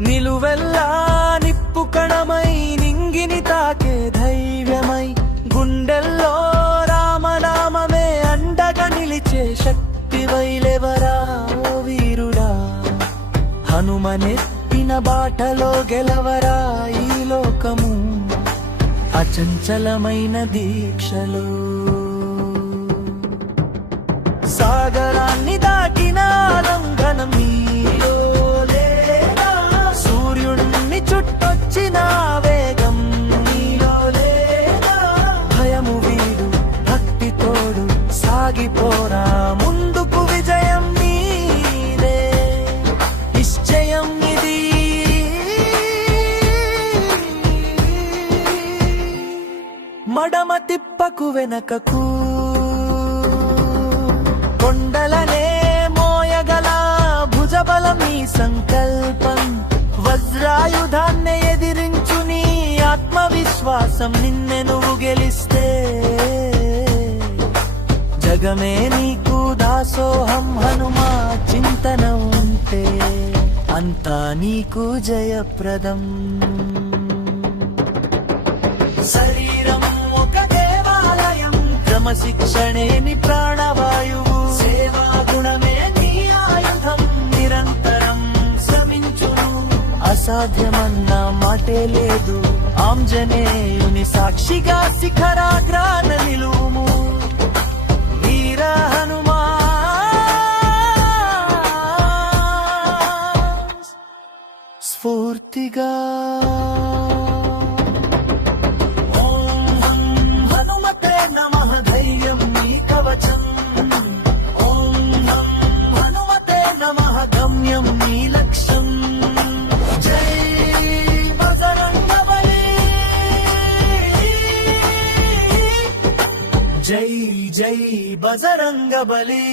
నిలువెల్లా నిప్పు కణమై నింగిని తాకే ధైర్యమై గుండెల్లో రామనామమే అండగా నిలిచే శక్తివై లేవరా ఓ వీరుడా. హనుమనెత్తిన బాటలో గెలవరా ఈ లోకము అచంచలమైన దీక్షలో. సాగరాన్ని దాటిన లంఘనం నీలో లేదా, సూర్యుడిని చుట్టొచ్చిన వేగం నీలో లేదా. భయము వీడు భక్తి తోడు సాగిపోరా ముందుకు, విజయం నీదే నిశ్చయం ఇది. మడమ తిప్పకు వెనకకు, కొండలనే మోయగల భుజబలం నీ సంకల్పం. వజ్రాయుధాన్ని ఎదిరించు నీ ఆత్మవిశ్వాసం. నిన్నె నువ్వు గెలిస్తే జగమే నీకు దాసోహం. హనుమా చింతన ఉంటే అంతా నీకు జయప్రదం. శరీరం ఒక దేవాలయం, క్రమశిక్షణే నీ ప్రాణవాయువు. సేవా గుణమే నీ ఆయుధం, నిరంతరం శ్రమించును. అసాధ్యమన్న మాటే లేదు, ఆంజనేయుని సాక్షిగా శిఖరాగ్రాన నిలువుము. వీర హనుమా స్ఫూర్తిగా. జై జై బజరంగబలి.